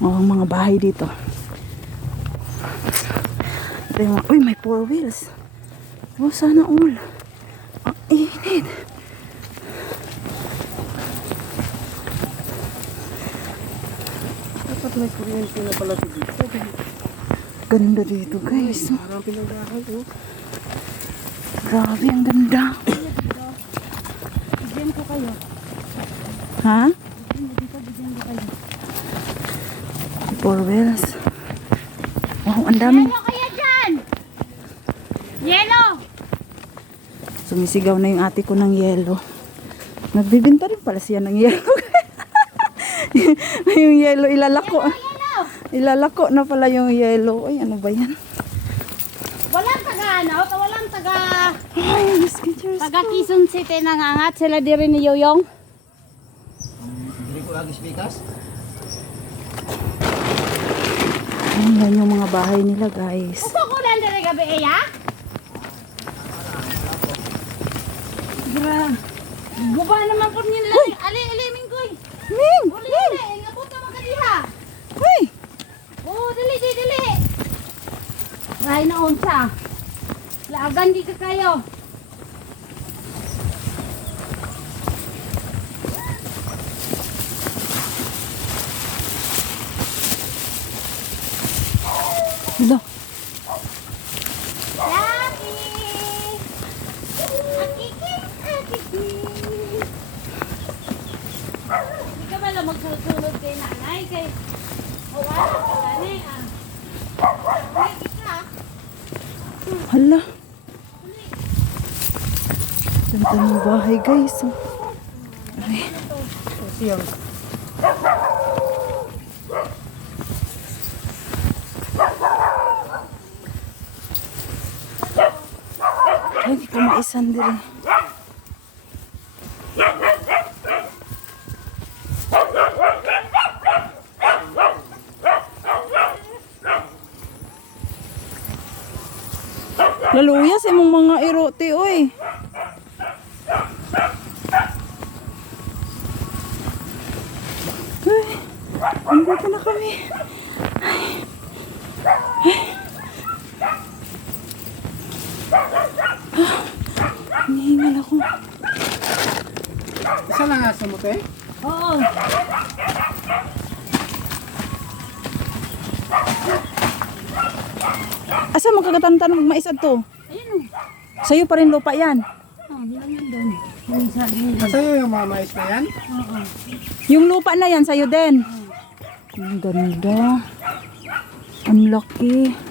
Oh, ang mga bahay dito. Ito yung mga, uy, may 4 wheels. Oh, sana all. Ang init. Dapat may kuryente na pala dito. Ganda dito, guys. Parang pinagahan ko. Grabe, ang ganda. Bigyan ko kayo. Ha? Bigyan ko kayo. 4 wheels. Wow, ang dami. Yelo kaya dyan! Yelo! Sumisigaw na yung ate ko ng yelo. Nagbibinta rin pala siya ng yelo. Yung yelo, ilalako. Yelo! Ilalako na pala yung yelo. Ay, ano ba yan? Walang taga ano? Walang taga... Ay, sketchers Taga ko. Quezon City nangangat. Sila di rin ni Yoyong. Hindi ko lagi speakers. Ayan yung mga bahay nila, guys. Gusto ko lang din gabi iya? Gra. Guba naman po nila. Ali, Minggoy. Ming! Uli, ngabot na magadiha. Uy! Oh, dili. Ray na unsa. Laagan di ka kayo. Hala. Laki! Akiki! Hindi ka ba lang magsusunod kay nanay? Kay... Wala pala ni ah. Hindi ka. Hala. Ganda ng bahay, guys. Oh. Ay, Siyang. hindi ko maisan din. Laluyas imong mga erote, oy. Ay, andito na kami. Hinihingal ako. Isa lang asa mo te? Oo. Asa mo kagatantan ng mais to? Ayun o. Sa'yo pa rin lupa yan. Oh, nilang yun doon. Yung sabi nila. Asa yung mga mais na yan? Oo. Yung lupa na yan, sa'yo din. Ang ganda. Ang laki.